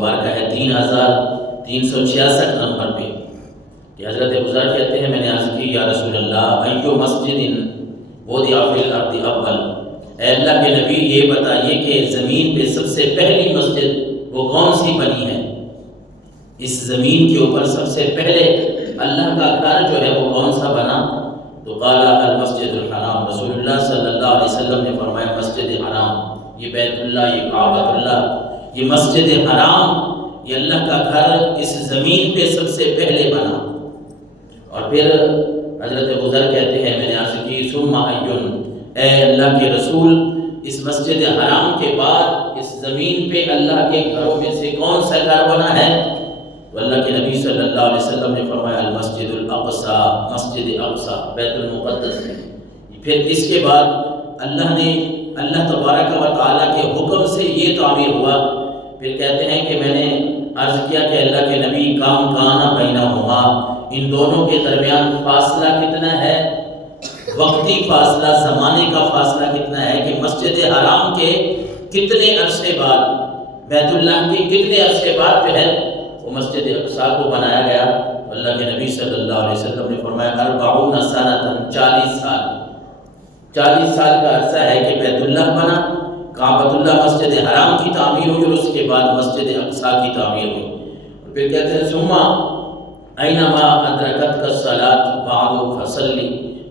مبارکہ ہے 3366 نمبر پہ کہ حضرت ابوذر کہتے ہیں میں نے عرض کی یا رسول اللہ ایو مسجد وضع فی الارض اول، اے اللہ کے نبی یہ بتائیے کہ زمین پہ سب سے پہلی مسجد وہ کون سی بنی ہے، اس زمین کے اوپر سب سے پہلے اللہ کا گھر جو ہے وہ کون سا بنا؟ تو قال المسجد الحرام، رسول اللہ صلی اللہ علیہ وسلم نے فرمایا مسجد حرام، یہ بیت اللہ، یہ کعبۃ اللہ، یہ مسجد حرام، یہ اللہ کا گھر اس زمین پہ سب سے پہلے بنا۔ اور پھر حضرت ابوذر کہتے ہیں میں نے عرض کی ثم ایون، اے اللہ کے رسول اس مسجد حرام کے بعد اس زمین پہ اللہ کے گھروں میں سے کون سا گھر بنا ہے؟ تو اللہ کے نبی صلی اللہ علیہ وسلم نے فرمایا المسجد الاقصی، مسجد اقصی بیت المقدس ہے۔ پھر اس کے بعد اللہ تبارک و تعالیٰ کے حکم سے یہ تعمیر ہوا۔ پھر کہتے ہیں کہ میں نے عرض کیا کہ اللہ کے نبی کام کانا بینہما، ان دونوں کے درمیان فاصلہ کتنا ہے، وقتی فاصلہ، زمانے کا فاصلہ کتنا ہے کہ مسجد حرام کے کتنے عرصے بعد، بیت اللہ کے کتنے عرصے بعد جو ہے وہ مسجد اقصی کو بنایا گیا؟ اللہ کے نبی صلی اللہ علیہ وسلم نے فرمایا 40 سنۃ، 40 سال، 40 سال کا عرصہ ہے کہ بیت اللہ بنا، کعبۃ اللہ مسجد حرام کی تعمیر ہوئی اور اس کے بعد مسجد اقصی کی تعمیر ہوئی۔ اور پھر کہتے ہیں ثم اینما ادرکتک الصلاۃ بعد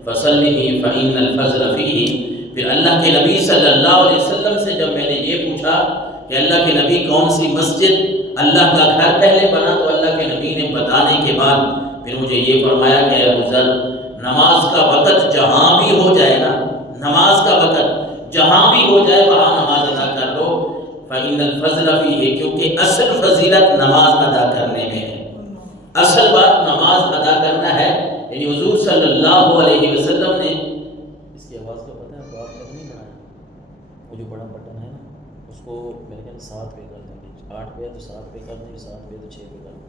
فصلی فإن الفضل فیہ۔ پھر اللہ کے نبی صلی اللہ علیہ وسلم سے جب میں نے یہ پوچھا کہ اللہ کے نبی کون سی مسجد اللہ کا گھر پہلے بنا، تو اللہ کے نبی نے بتانے کے بعد پھر مجھے یہ فرمایا کہ اے ابوذر نماز کا وقت جہاں بھی ہو جائے نا، نماز کا وقت جہاں بھی ہو جائے وہاں نماز ادا کر لو، فإن الفضل فیہ، کیونکہ اصل فضیلت نماز ادا کرنے میں ہے، اصل بات نماز ادا کرنا ہے۔ یعنی حضور صلی اللہ علیہ وسلم نے اس کی آواز کا پتہ ہے آپ نے نہیں بنایا، وہ جو بڑا بٹن ہے نا اس کو میرے خیال 7 پہ کر دیں گے، 8 پہ تو 7 پہ کر دیں گے، 7 پہ تو 6 پہ کر دیں گے۔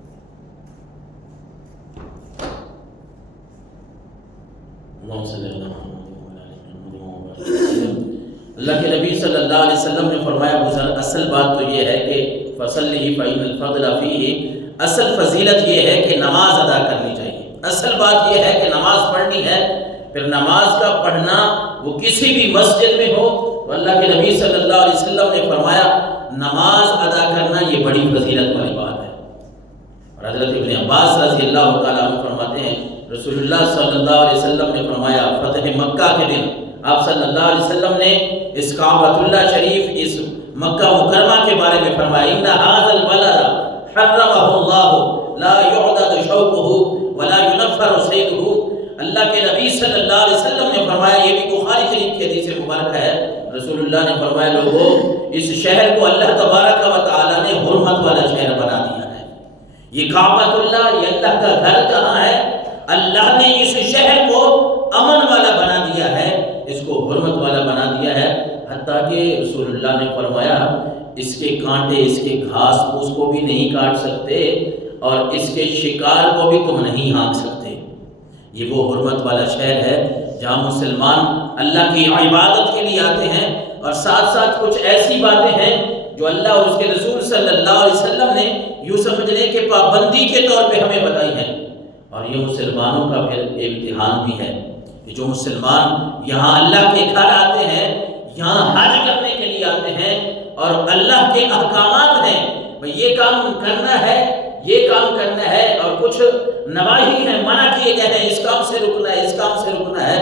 اللہم صلی اللہ علیہ وسلم۔ اللہ کے نبی صلی اللہ علیہ وسلم نے فرمایا ابوذر اصل بات تو یہ ہے کہ فصلی فإن الفضل فیہ، اصل فضیلت یہ ہے کہ نماز ادا کرنی چاہیے، اصل بات یہ ہے کہ نماز پڑھنی ہے۔ پھر نماز کا پڑھنا وہ کسی بھی مسجد میں ہو تو اللہ کے نبی صلی اللہ علیہ وسلم نے فرمایا نماز ادا کرنا یہ بڑی فضیلت والی بات ہے۔ اور حضرت ابن عباس رضی اللہ تعالیٰ عنہ فرماتے ہیں رسول اللہ صلی اللہ علیہ وسلم نے فرمایا فتح مکہ کے دن آپ صلی اللہ علیہ وسلم نے اس کعبۃ اللہ شریف، اس مکہ مکرمہ کے بارے میں فرمایا ان ھذا البلد حرمہ اللہ لا یعدد شوکہ ولا ینفر صیدہ۔ اللہ کے نبی صلی اللہ علیہ وسلم نے فرمایا، یہ بھی بخاری شریف کی حدیث مبارکہ ہے، رسول اللہ نے فرمایا لوگوں اس شہر کو اللہ تبارک و تعالیٰ نے حرمت والا شہر بنا دیا ہے۔ یہ کعبۃ اللہ، یہ اللہ کا گھر کہاں ہے؟ اللہ نے اس شہر کو امن والا بنا دیا ہے، اس کو حرمت والا بنا دیا ہے، حتیٰ کہ رسول اللہ نے فرمایا اس کے کانٹے، اس کے گھاس پھوس کو بھی نہیں کاٹ سکتے اور اس کے شکار کو بھی تم نہیں ہانک سکتے۔ یہ وہ حرمت والا شہر ہے جہاں مسلمان اللہ کی عبادت کے لیے آتے ہیں، اور ساتھ ساتھ کچھ ایسی باتیں ہیں جو اللہ اور اس کے رسول صلی اللہ علیہ وسلم نے یوں سمجھنے کے پابندی کے طور پہ ہمیں بتائی ہیں۔ اور یہ مسلمانوں کا پھر امتحان بھی ہے کہ جو مسلمان یہاں اللہ کے گھر آتے ہیں، یہاں حج کرنے کے لیے آتے ہیں اور اللہ کے احکامات ہیں، یہ کام کرنا ہے، یہ کام کرنا ہے، اور کچھ نواہی ہیں، منع کیے گئے ہیں، اس کام سے رکنا ہے، اس کام سے رکنا ہے،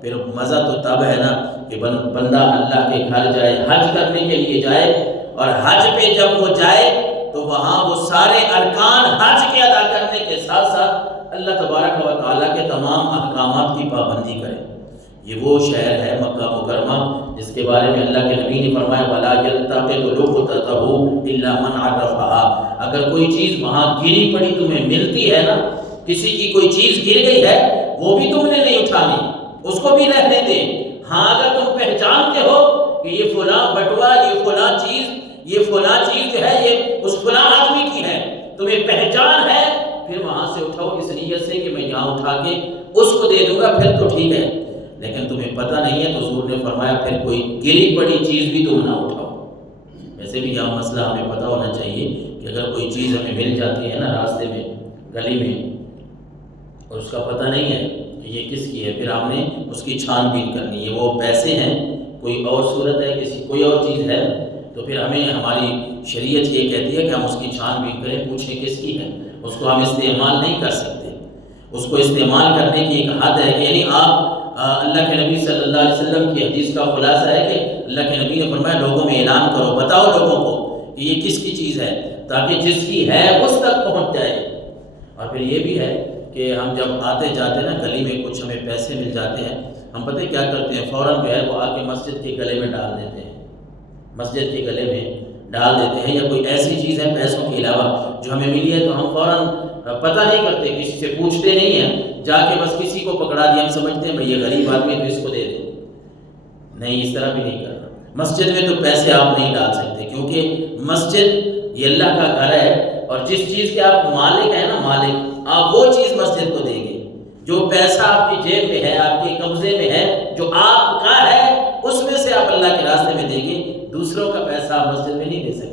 پھر مزہ تو تب ہے نا کہ بندہ اللہ کے گھر جائے، حج کرنے کے لیے جائے، اور حج پہ جب وہ جائے تو وہاں وہ سارے ارکان حج کے ادا کرنے کے ساتھ ساتھ اللہ تبارک و تعالیٰ کے تمام احکامات کی پابندی کرے۔ یہ وہ شہر ہے مکہ مکرمہ جس کے بارے میں اللہ کے نبی نے فرمایا وَلَا يَلْتَقِطُ لُقْطَتَهُ إِلَّا مَنْ عَرَفَهَا۔ اگر کوئی چیز وہاں گری پڑی تمہیں ملتی ہے نا، کسی کی کوئی چیز گر گئی ہے، وہ بھی تم نے نہیں اٹھانی، اس کو بھی رہنے دیں۔ ہاں اگر تم پہچانتے ہو کہ یہ فلاں بٹوا، یہ فلاں چیز جو ہے یہ اس فلاں آدمی کی ہے، تمہیں پہچان ہے، پھر وہاں سے اٹھاؤ اس نیت سے کہ میں یہاں اٹھا کے اس کو دے دوں گا، پھر تو ٹھیک ہے۔ لیکن تمہیں پتہ نہیں ہے تو حضور نے فرمایا پھر کوئی گری پڑی چیز بھی تم نہ اٹھاؤ۔ ویسے بھی یہاں مسئلہ ہمیں پتہ ہونا چاہیے کہ اگر کوئی چیز ہمیں مل جاتی ہے نا راستے میں، گلی میں، اور اس کا پتہ نہیں ہے کہ یہ کس کی ہے، پھر ہم نے اس کی چھان بین کرنی ہے، وہ پیسے ہیں، کوئی اور صورت ہے، کوئی اور چیز ہے، تو پھر ہمیں ہماری شریعت یہ کہتی ہے کہ ہم اس کی چھان بین کریں، پوچھیں کس کی ہے، اس کو ہم استعمال نہیں کر سکتے۔ اس کو استعمال کرنے کی ایک حد ہے، یعنی آپ اللہ کے نبی صلی اللہ علیہ وسلم کی حدیث کا خلاصہ ہے کہ اللہ کے نبی نے فرمایا لوگوں میں اعلان کرو، بتاؤ لوگوں کو کہ یہ کس کی چیز ہے، تاکہ جس کی ہے اس تک پہنچ جائے۔ اور پھر یہ بھی ہے کہ ہم جب آتے جاتے نا گلی میں کچھ ہمیں پیسے مل جاتے ہیں، ہم پتہ کیا کرتے ہیں، فوراً جو ہے وہ آ کے مسجد کے گلے میں ڈال دیتے ہیں، مسجد کے گلے میں ڈال دیتے ہیں، یا کوئی ایسی چیز ہے پیسوں کے علاوہ جو ہمیں ملی ہے تو ہم فوراً پتہ نہیں کرتے، کسی سے پوچھتے نہیں ہیں، جا کے بس کسی کو پکڑا دیا، ہم سمجھتے ہیں بھئی یہ غریب آدمی ہے تو اس کو دے دیں۔ نہیں، اس طرح بھی نہیں کرنا۔ مسجد میں تو پیسے آپ نہیں ڈال سکتے، کیونکہ مسجد یہ اللہ کا گھر ہے، اور جس چیز کے آپ مالک ہیں نا، مالک، آپ وہ چیز مسجد کو دیں گے۔ جو پیسہ آپ کی جیب میں ہے، آپ کے قبضے میں ہے، جو آپ کا ہے، اس میں سے آپ اللہ کے راستے میں دیں گے، دوسروں کا پیسہ آپ مسجد میں نہیں دے سکتے۔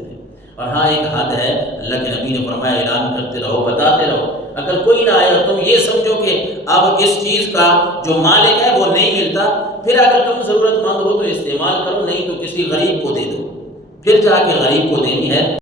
اور ہاں ایک حد ہے، اللہ کے نبی نے فرمایا اعلان کرتے رہو، بتاتے رہو، اگر کوئی نہ آئے اور تم یہ سمجھو کہ اب اس چیز کا جو مالک ہے وہ نہیں ملتا، پھر اگر تم ضرورت مند ہو تو استعمال کرو، نہیں تو کسی غریب کو دے دو، پھر جا کے غریب کو دینی ہے۔